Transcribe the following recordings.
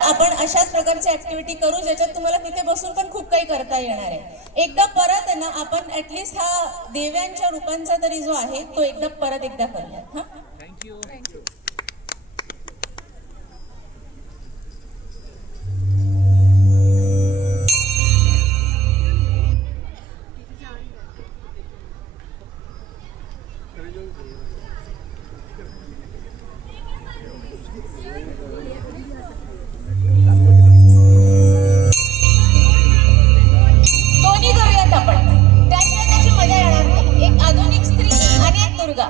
आपण अशाच प्रकारची ऍक्टिव्हिटी करू ज्याच्यात तुम्हाला तिथे बसून पण खूप काही करता येणार आहे। एकदा परत आहे ना आपण ऍटलीस्ट हा देव्यांच्या रूपांचा तरी जो आहे तो एकदा परत एकदा करूया। हा, थँक्यू। दोन्ही करूयात आपण, त्याशिवाय त्याची मजा येणार नाही। एक आधुनिक स्त्री आणि एक दुर्गा,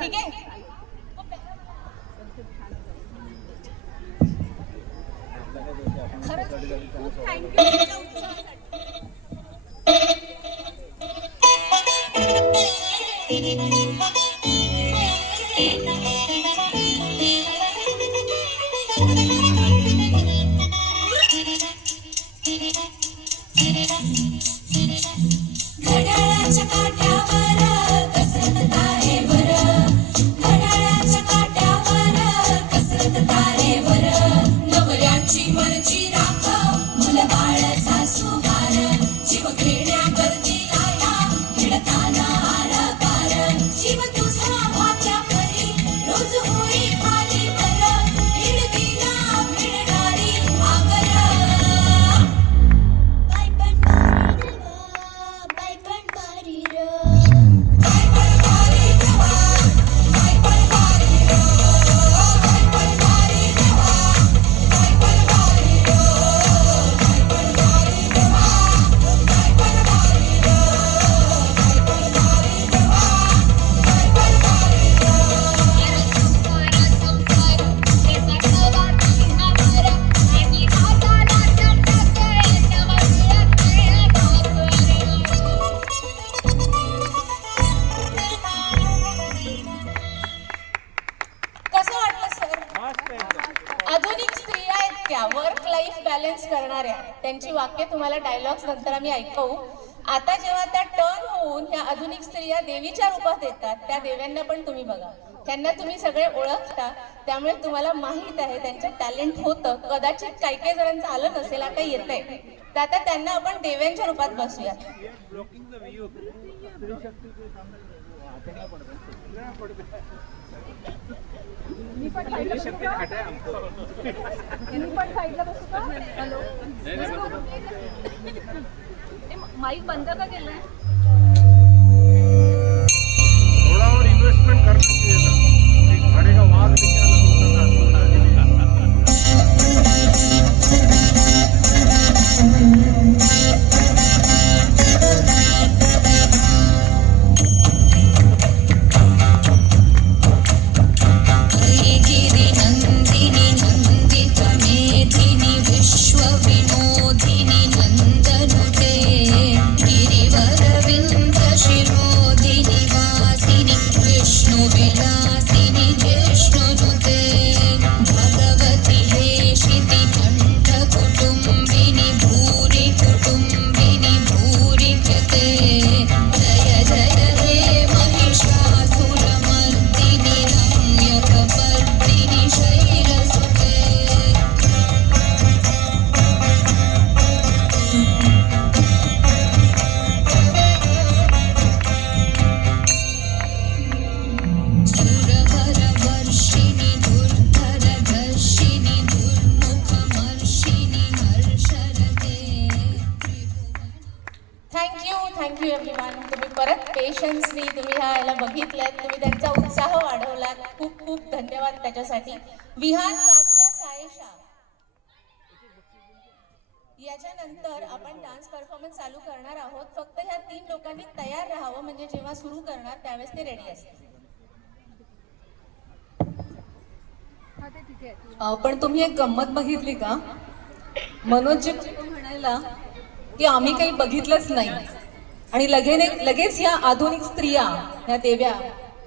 ठीक आहे? खरंच खूप थँक्यू। घड्याळाच्या काट्यावर कसरत तारेवर, घड्याळाच्या काट्यावर कसरत तारेवर, नवऱ्याची मर्जी राखव मुलबाळ सासूबार, जीव खेड्या गर्दीला या भिडताना आरपार, जीव तुझा भात्या परी रोज होई खाली वर, भिडकीला भिडणारी आगर। आधुनिक स्त्रिया आहेत त्या वर्क लाईफ बॅलन्स करणाऱ्या, त्यांची वाक्य तुम्हाला डायलॉग्स नंतर आम्ही ऐकवू। आता जेव्हा त्या टर्न होऊन ह्या आधुनिक स्त्रिया देवीच्या रूपात येतात, त्या देव्यांना पण तुम्ही बघा, त्यांना तुम्ही सगळे ओळखता, त्यामुळे तुम्हाला माहित आहे त्यांचं टॅलेंट होतं। कदाचित काही काही जणांचं आलं नसेल, आता येतंय, तर आता त्यांना आपण देव्यांच्या रूपात बसूया। माइक बंद का केलाय? थोड़ा और इन्वेस्टमेंट करना चाहिए था, एक भाड़े का वाहन लेके आना होता था। Thank you everyone. तुम्ही परत पेशन्सनी तुम्ही ह्याला बघितल्यात, तुम्ही त्यांचा उत्साह वाढवलात, खूप खूप धन्यवाद त्याच्यासाठी। विहान कात्या सायशा, याच्यानंतर आपण डान्स परफॉर्मन्स चालू करणार आहोत। फक्त ह्या 3 लोकांनी तयार राहावं, म्हणजे जेव्हा सुरू करणार त्यावेळेस ते रेडी असतील। पण तुम्ही एक गंमत बघितली का? मनोज जी म्हणायला की आम्ही काही बघितलंच नाही, आणि लगेच ह्या आधुनिक स्त्रिया, ह्या देव्या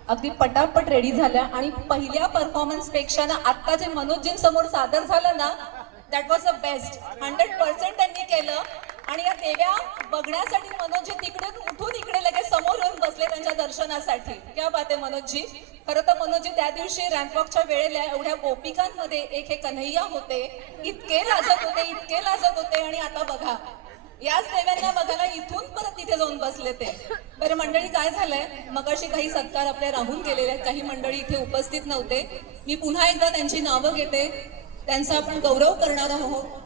अगदी पटापट रेडी झाल्या, आणि पहिल्या परफॉर्मन्स पेक्षा ना आता जे मनोजजींसमोर सादर झालं ना, दॅट वॉज अ बेस्ट। 100% त्यांनी केलं। आणि या देव्या बघण्यासाठी मनोजजी तिकडून उठून इकडे लगेच समोर येऊन बसले त्यांच्या दर्शनासाठी. क्या बात आहे मनोजजी. खरं तर मनोजजी त्या दिवशी रॅम्पवॉकच्या वेळेला एवढ्या गोपिकांमध्ये एक हे कन्हैया होते, इतके लाजत होते आणि आता बघा याच देव्यांना बघायला इथून परत तिथे जाऊन बसले ते. बरं मंडळी, काय झालंय, मगाशी काही सत्कार आपले राहून गेलेले आहेत, काही मंडळी इथे उपस्थित नव्हते. मी पुन्हा एकदा त्यांची नावं घेते, त्यांचा आपण गौरव करणार आहोत.